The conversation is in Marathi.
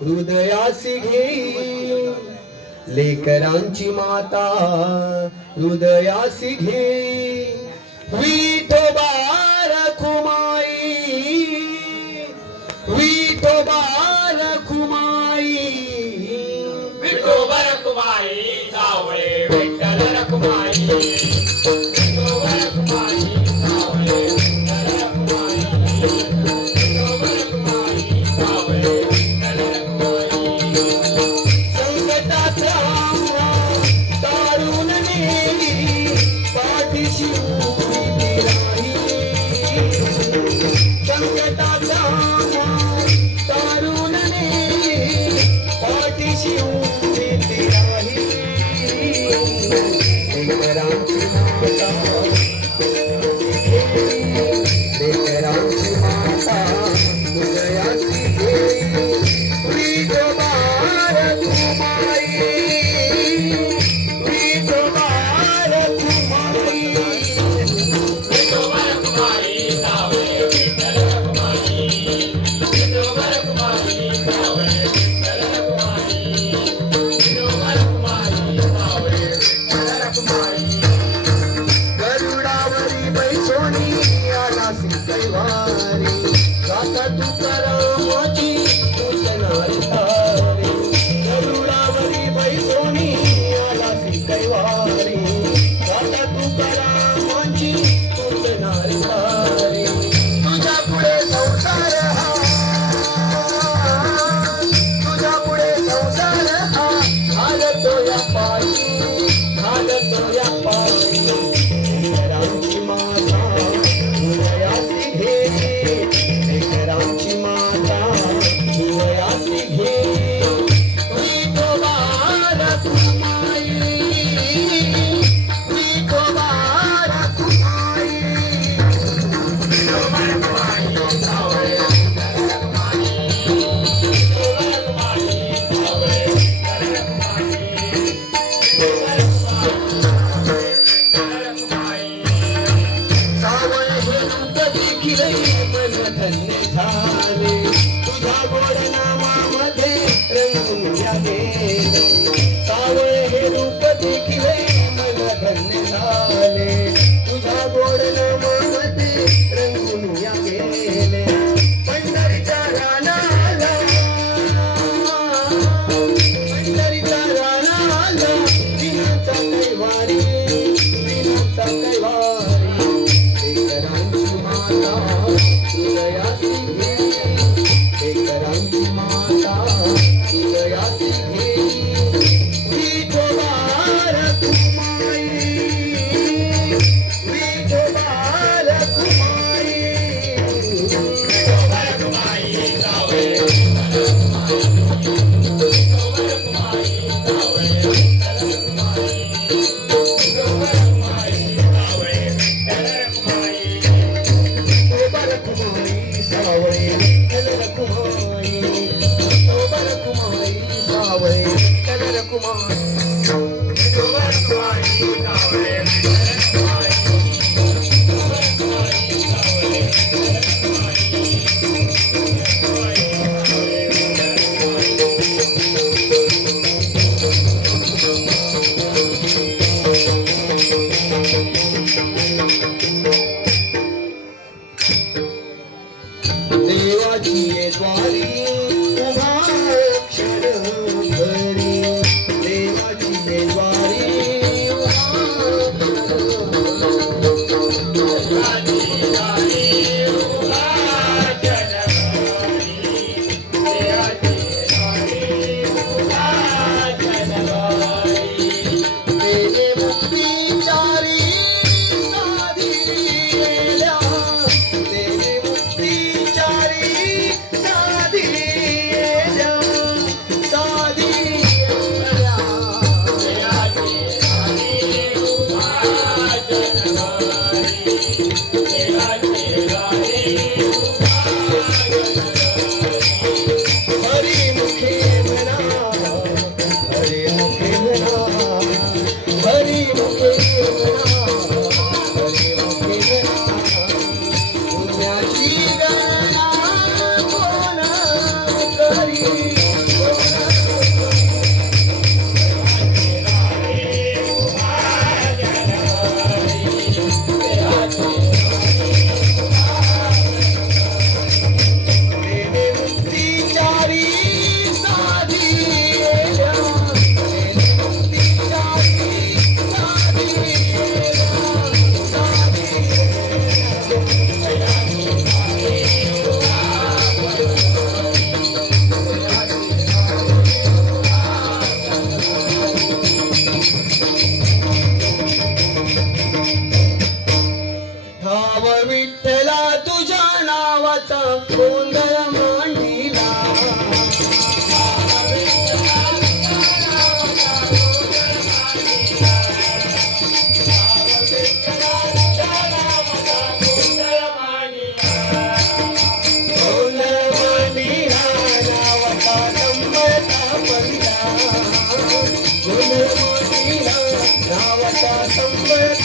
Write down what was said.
हृदयासी घेई लेकरांची माता हृदयासी घेई विठोबा रखुमाई विठोबा रखुमाई विठोबा रखुमाई सावळे विठ्ठल रखुमाई विठोबा रखुमाई सावळे विठ्ठल रखुमाई विठोबा रखुमाई सावळे विठ्ठल रखुमाई संकटाचा तारून नेली पाठीशी उभी राहिली संकटाचा तारून नेली पाठीशी उभी राहिली लेकरांची माता लेकरांची माता हृदयासी घेई विठोबा रखुमाई विठोबा रखुमाई विठोबा रखुमाई सावळे विठ्ठल रखुमाई विठोबा रखुमाई सावळे विठ्ठल रखुमाई विठोबा रखुमाई सावळे विठ्ठल रखुमाई गरुडावरी बैसोनी आलासी कैवारी गाता तुकारामाची सूचनारी तारी गरुडावरी बैसोनी आलासी कैवारी गाता तुकारामाची सूचनारी तारी तुझ्या पुढे संसार हा तुझ्या पुढे संसार हा हालतो या पायी हालतो या पायी लेकरांची माता हृदयासी घे लेकरांची माता हृदयासी घे विठोबा रखुमाई विठोबा रखुमाई विठोबा रखुमाई सावळे विठ्ठल रखुमाई विठोबा रखुमाई सावळे विठ्ठल रखुमाई विठोबा रखुमाई विठ्ठल रखुमाई सावळ हे रूप देखील मन धन्य झाले तुझ्या गोड नामामध्ये रंगून या गेले सावळ हे रूप देखील मन धन्य झाले तुझ्या गोड नामामध्ये रंगून या गेले पंढरीच्या रानाला पंढरीच्या रानाला दिनाचा कैवारी दिनाचा कैवारी लेकरांची माता हृदयासी घे लेकरांची माता हृदयासी घे विठोबा रखुमाई विठोबा रखुमाई विठोबा रखुमाई सावळे विठ्ठल रखुमाई विठोबा रखुमाई सावळे विठ्ठल रखुमाई विठोबा रखुमाई सावळे विठ्ठल रखुमाई विठोबा रखुमाई सावळे विठ्ठल रखुमाई विठोबा रखुमाई सावळे विठ्ठल रखुमाई विठोबा रखुमाई सावळे विठ्ठल रखुमाई विठोबा रखुमाई सावळे विठ्ठल रखुमाई देवाची ये द्वारी उभा क्षण भरी देवाची ये द्वारी पुण्याची गणना कोण करी नावाचा संबळ